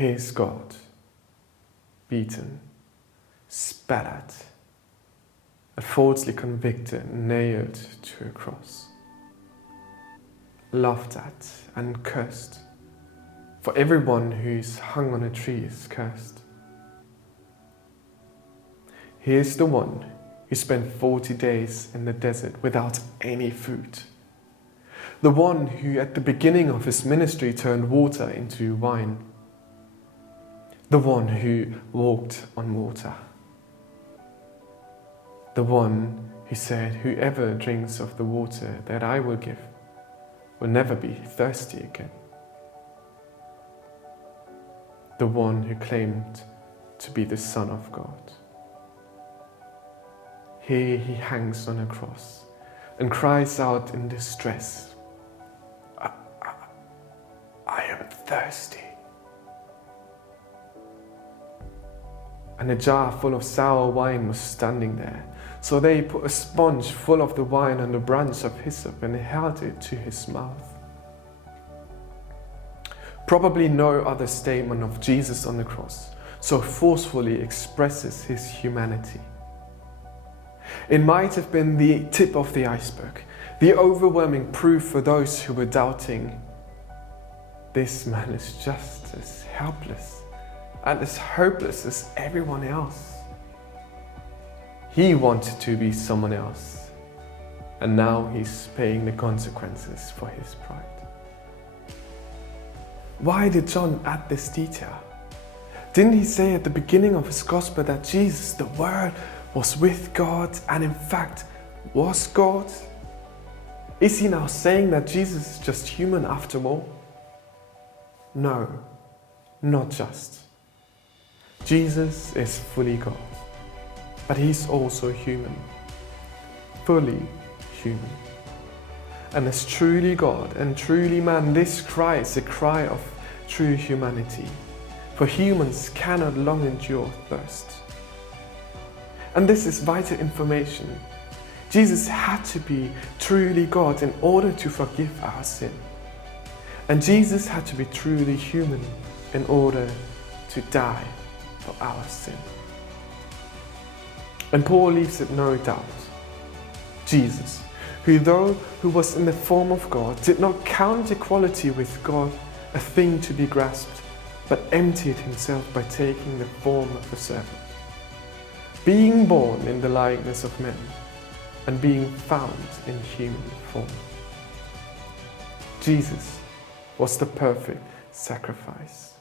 his God, beaten, spat at, falsely convicted, nailed to a cross, laughed at and cursed, for everyone who's hung on a tree is cursed. He is the one who spent 40 days in the desert without any food. The one who at the beginning of his ministry turned water into wine. The one who walked on water. The one who said, "Whoever drinks of the water that I will give will never be thirsty again." The one who claimed to be the Son of God. Here he hangs on a cross and cries out in distress, I am thirsty. And a jar full of sour wine was standing there. So they put a sponge full of the wine on a branch of hyssop and held it to his mouth. Probably no other statement of Jesus on the cross so forcefully expresses his humanity. It might have been the tip of the iceberg, the overwhelming proof for those who were doubting. This man is just as helpless and as hopeless as everyone else. He wanted to be someone else, and now he's paying the consequences for his pride. Why did John add this detail? Didn't he say at the beginning of his gospel that Jesus, the Word, was with God and in fact was God? Is he now saying that Jesus is just human after all? No, not just. Jesus is fully God, but he's also human, fully human. And as truly God and truly man, this cry is a cry of true humanity, for humans cannot long endure thirst. And this is vital information. Jesus had to be truly God in order to forgive our sin. And Jesus had to be truly human in order to die for our sin. And Paul leaves it no doubt. Jesus, who though who was in the form of God, did not count equality with God a thing to be grasped, but emptied himself by taking the form of a servant, being born in the likeness of men, and being found in human form. Jesus was the perfect sacrifice.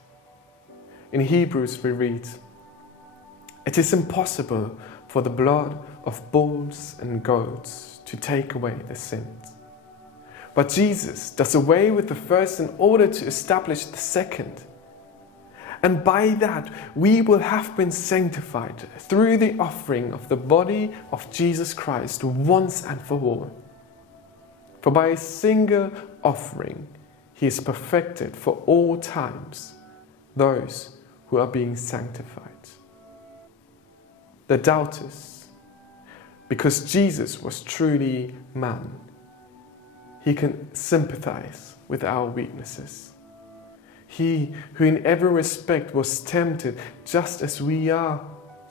In Hebrews we read, "It is impossible for the blood of bulls and goats to take away the sins. But Jesus does away with the first in order to establish the second. And by that we will have been sanctified through the offering of the body of Jesus Christ once and for all. For by a single offering he is perfected for all times those who are being sanctified." The doubters, because Jesus was truly man, he can sympathize with our weaknesses. He who in every respect was tempted just as we are,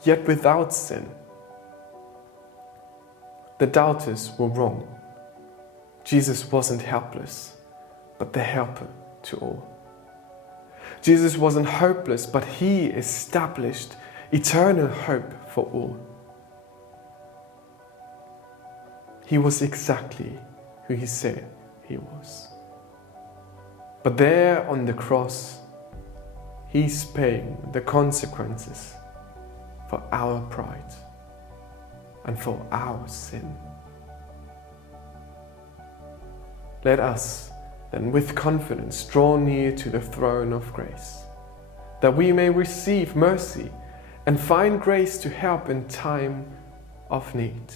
yet without sin. The doubters were wrong. Jesus wasn't helpless, but the helper to all. Jesus wasn't hopeless, but he established eternal hope for all. He was exactly who he said he was. But there on the cross, he's paying the consequences for our pride and for our sin. Let us then with confidence draw near to the throne of grace, that we may receive mercy and find grace to help in time of need.